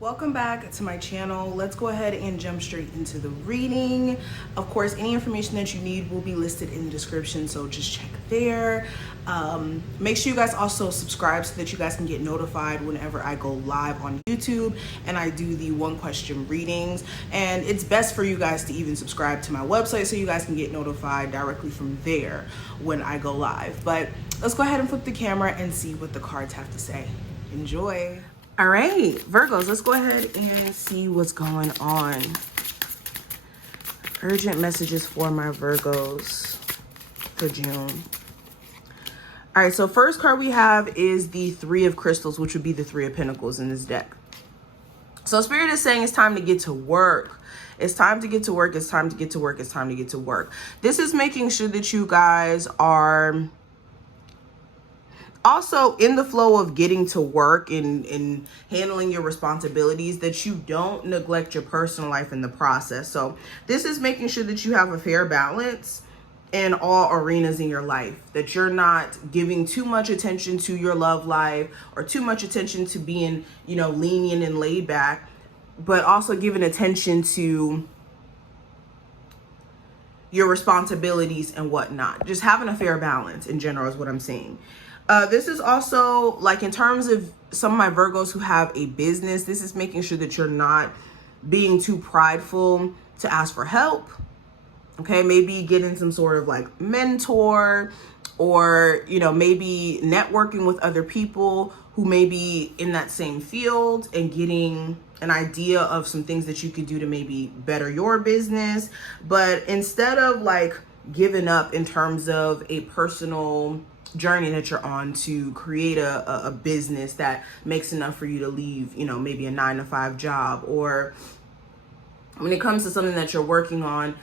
Welcome back to my channel. Let's go ahead and jump straight into the reading. Of course, any information that you need will be listed in the description, so just check there. Make sure you guys also subscribe so that you guys can get notified whenever I go live on YouTube and I do the one question readings. And it's best for you guys to even subscribe to my website so you guys can get notified directly from there when I go live. But let's go ahead and flip the camera and see what the cards have to say. Enjoy. All right, Virgos, let's go ahead and see what's going on. Urgent messages for my Virgos for June. All right, so first card we have is the Three of Crystals, which would be the Three of Pentacles in this deck. So Spirit is saying it's time to get to work. It's time to get to work. It's time to get to work. It's time to get to work. This is making sure that you guys are also in the flow of getting to work and handling your responsibilities, that you don't neglect your personal life in the process. So this is making sure that you have a fair balance in all arenas in your life, that you're not giving too much attention to your love life or too much attention to being, lenient and laid back, but also giving attention to your responsibilities and whatnot. Just having a fair balance in general is what I'm saying. This is also, like, in terms of some of my Virgos who have a business, this is making sure that you're not being too prideful to ask for help. Okay, maybe getting some sort of like mentor, or, maybe networking with other people who may be in that same field and getting an idea of some things that you could do to maybe better your business. But instead of like giving up in terms of a personal journey that you're on to create a business that makes enough for you to leave, maybe a 9-to-5 job, or when it comes to something that you're working on,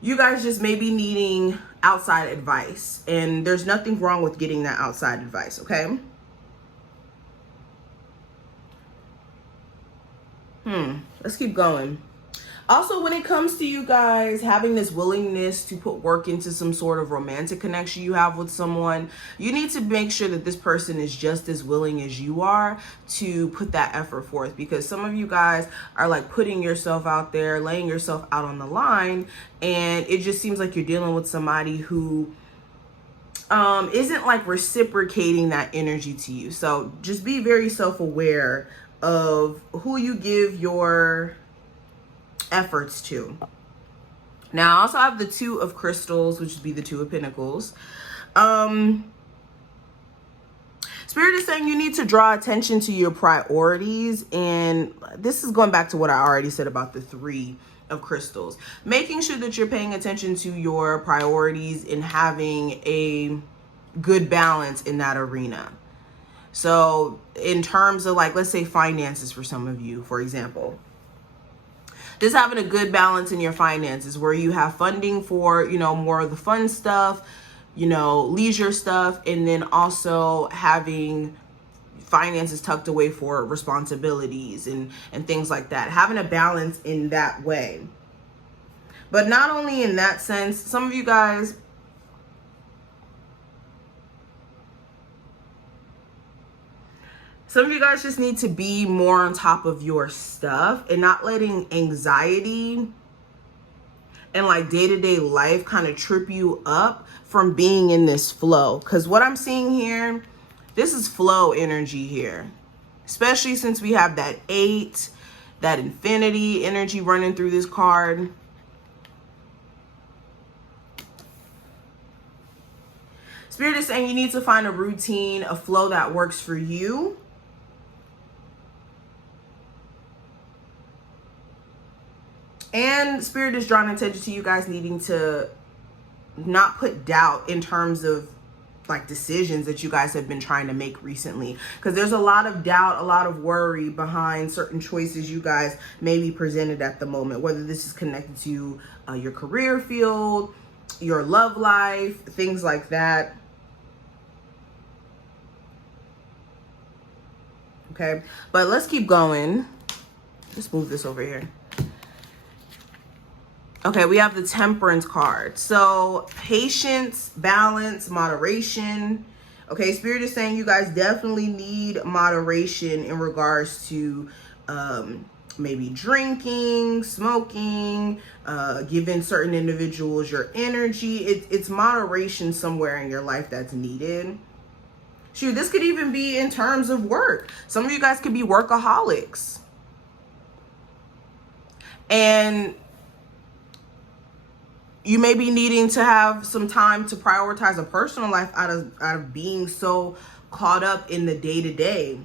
you guys just may be needing outside advice, and there's nothing wrong with getting that outside advice. Okay. Let's keep going. Also, when it comes to you guys having this willingness to put work into some sort of romantic connection you have with someone, you need to make sure that this person is just as willing as you are to put that effort forth, because some of you guys are like putting yourself out there, laying yourself out on the line, and it just seems like you're dealing with somebody who isn't like reciprocating that energy to you. So just be very self-aware of who you give your efforts to. Now I also have the Two of Crystals, which would be the Two of Pentacles. Spirit is saying you need to draw attention to your priorities, and this is going back to what I already said about the Three of Crystals, making sure that you're paying attention to your priorities and having a good balance in that arena. So in terms of, like, let's say finances for some of you, for example, just having a good balance in your finances where you have funding for, more of the fun stuff, leisure stuff, and then also having finances tucked away for responsibilities and things like that. Having a balance in that way. But not only in that sense, some of you guys, just need to be more on top of your stuff and not letting anxiety and like day-to-day life kind of trip you up from being in this flow. Because what I'm seeing here, this is flow energy here, especially since we have that 8, that infinity energy running through this card. Spirit is saying you need to find a routine, a flow that works for you. And Spirit is drawing attention to you guys needing to not put doubt in terms of like decisions that you guys have been trying to make recently, because there's a lot of doubt, a lot of worry behind certain choices you guys may be presented at the moment, whether this is connected to your career field, your love life, things like that. Okay, but let's keep going. Let's move this over here. Okay, we have the Temperance card. So patience, balance, moderation. Okay, Spirit is saying you guys definitely need moderation in regards to maybe drinking, smoking, giving certain individuals your energy. It's moderation somewhere in your life that's needed. Shoot, this could even be in terms of work. Some of you guys could be workaholics. And you may be needing to have some time to prioritize a personal life out of being so caught up in the day-to-day.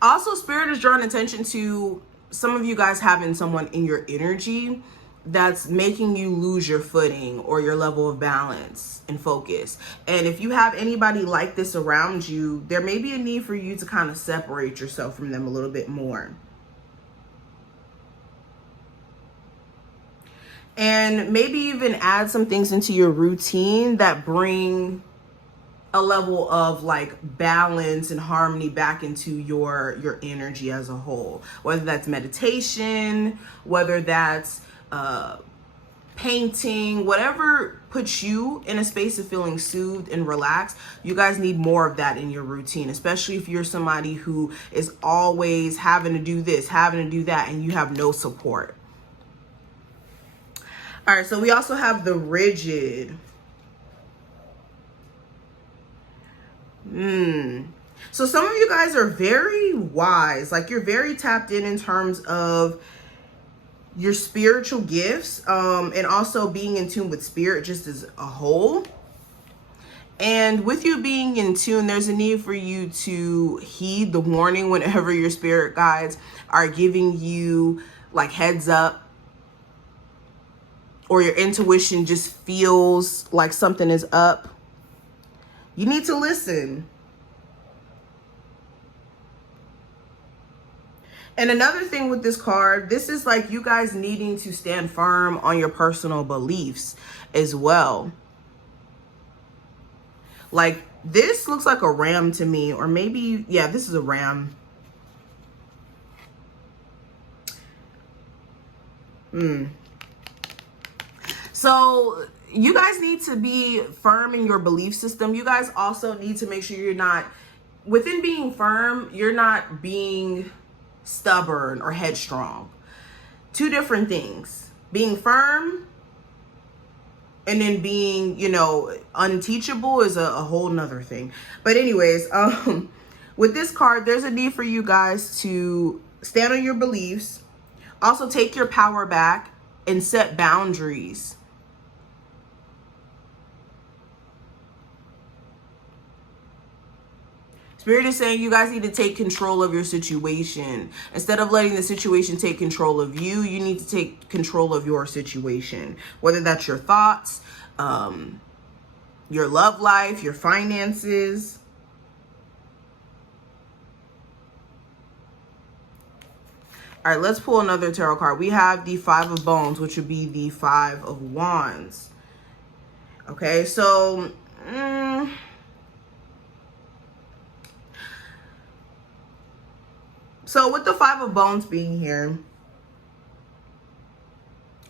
Also, Spirit is drawing attention to some of you guys having someone in your energy that's making you lose your footing or your level of balance and focus. And if you have anybody like this around you, there may be a need for you to kind of separate yourself from them a little bit more. And maybe even add some things into your routine that bring a level of like balance and harmony back into your energy as a whole. Whether that's meditation, whether that's painting, whatever puts you in a space of feeling soothed and relaxed. You guys need more of that in your routine, especially if you're somebody who is always having to do this, having to do that, and you have no support. All right, so we also have the rigid. So some of you guys are very wise, like you're very tapped in terms of your spiritual gifts, and also being in tune with spirit just as a whole. And with you being in tune, there's a need for you to heed the warning whenever your spirit guides are giving you like heads up, or your intuition just feels like something is up. You need to listen. And another thing with this card, this is like you guys needing to stand firm on your personal beliefs as well. Like this looks like a ram to me, or maybe, yeah, this is a ram. So you guys need to be firm in your belief system. You guys also need to make sure you're not, within being firm, you're not being stubborn or headstrong. Two different things. Being firm and then being, you know, unteachable is a whole nother thing. But anyways, with this card, there's a need for you guys to stand on your beliefs, also take your power back and set boundaries. Spirit is saying you guys need to take control of your situation. Instead of letting the situation take control of you, you need to take control of your situation. Whether that's your thoughts, your love life, your finances. All right, let's pull another tarot card. We have the Five of Bones, which would be the Five of Wands. Okay, so... So with the Five of Bones being here,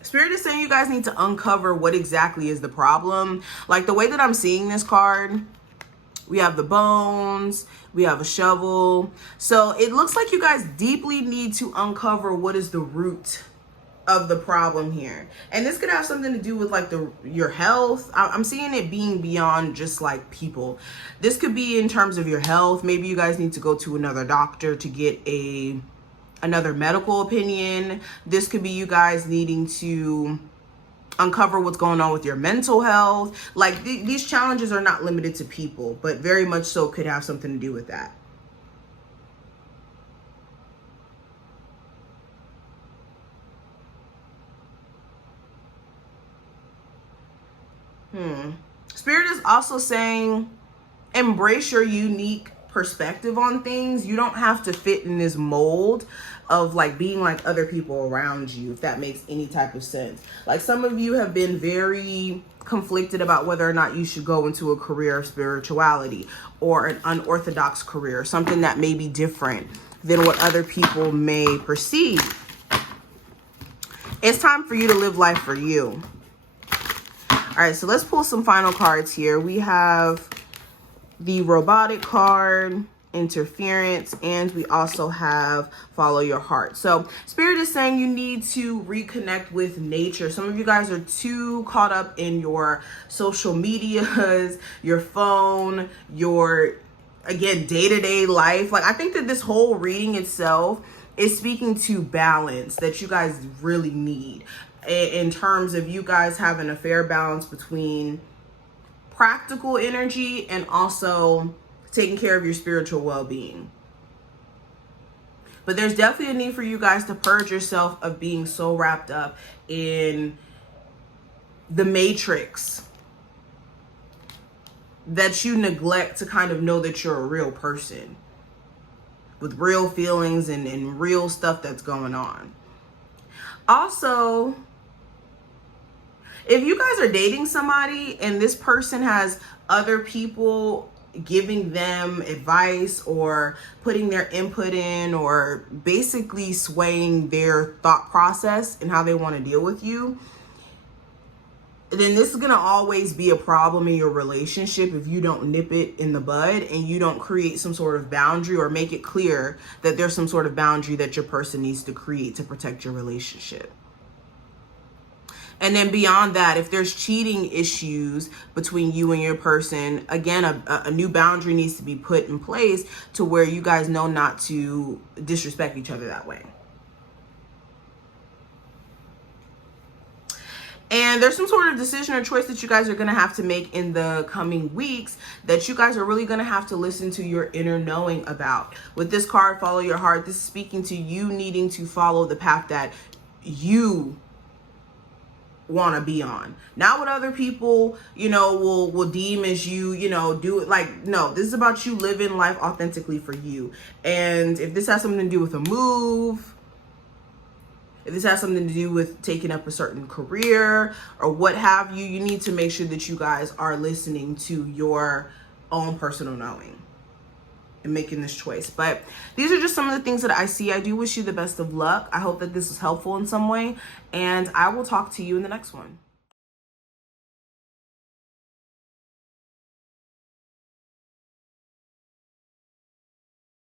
Spirit is saying you guys need to uncover what exactly is the problem. Like the way that I'm seeing this card, we have the bones, we have a shovel. So it looks like you guys deeply need to uncover what is the root of the problem here. And this could have something to do with like your health. I'm seeing it being beyond just like people. This could be in terms of your health. Maybe you guys need to go to another doctor to get another medical opinion. This could be you guys needing to uncover what's going on with your mental health. Like these challenges are not limited to people, but very much so could have something to do with that. Spirit is also saying embrace your unique perspective on things. You don't have to fit in this mold of like being like other people around you, if that makes any type of sense. Like some of you have been very conflicted about whether or not you should go into a career of spirituality or an unorthodox career, something that may be different than what other people may perceive. It's time for you to live life for you. All right, so let's pull some final cards here. We have the robotic card, interference, and we also have follow your heart. So Spirit is saying you need to reconnect with nature. Some of you guys are too caught up in your social medias, your phone, your, again, day-to-day life. Like, I think that this whole reading itself is speaking to balance that you guys really need, in terms of you guys having a fair balance between practical energy and also taking care of your spiritual well-being. But there's definitely a need for you guys to purge yourself of being so wrapped up in the matrix that you neglect to kind of know that you're a real person with real feelings and real stuff that's going on. Also, if you guys are dating somebody and this person has other people giving them advice or putting their input in or basically swaying their thought process and how they want to deal with you, then this is going to always be a problem in your relationship if you don't nip it in the bud and you don't create some sort of boundary or make it clear that there's some sort of boundary that your person needs to create to protect your relationship. And then beyond that, if there's cheating issues between you and your person, again, a new boundary needs to be put in place to where you guys know not to disrespect each other that way. And there's some sort of decision or choice that you guys are going to have to make in the coming weeks that you guys are really going to have to listen to your inner knowing about. With this card, follow your heart, this is speaking to you needing to follow the path that you want to be on, not what other people, you know, will deem as you, you know, do it. Like, no, this is about you living life authentically for you. And if this has something to do with a move, if this has something to do with taking up a certain career or what have you, you need to make sure that you guys are listening to your own personal knowing and making this choice. But these are just some of the things that I see. I do wish you the best of luck. I hope that this was helpful in some way, and I will talk to you in the next one.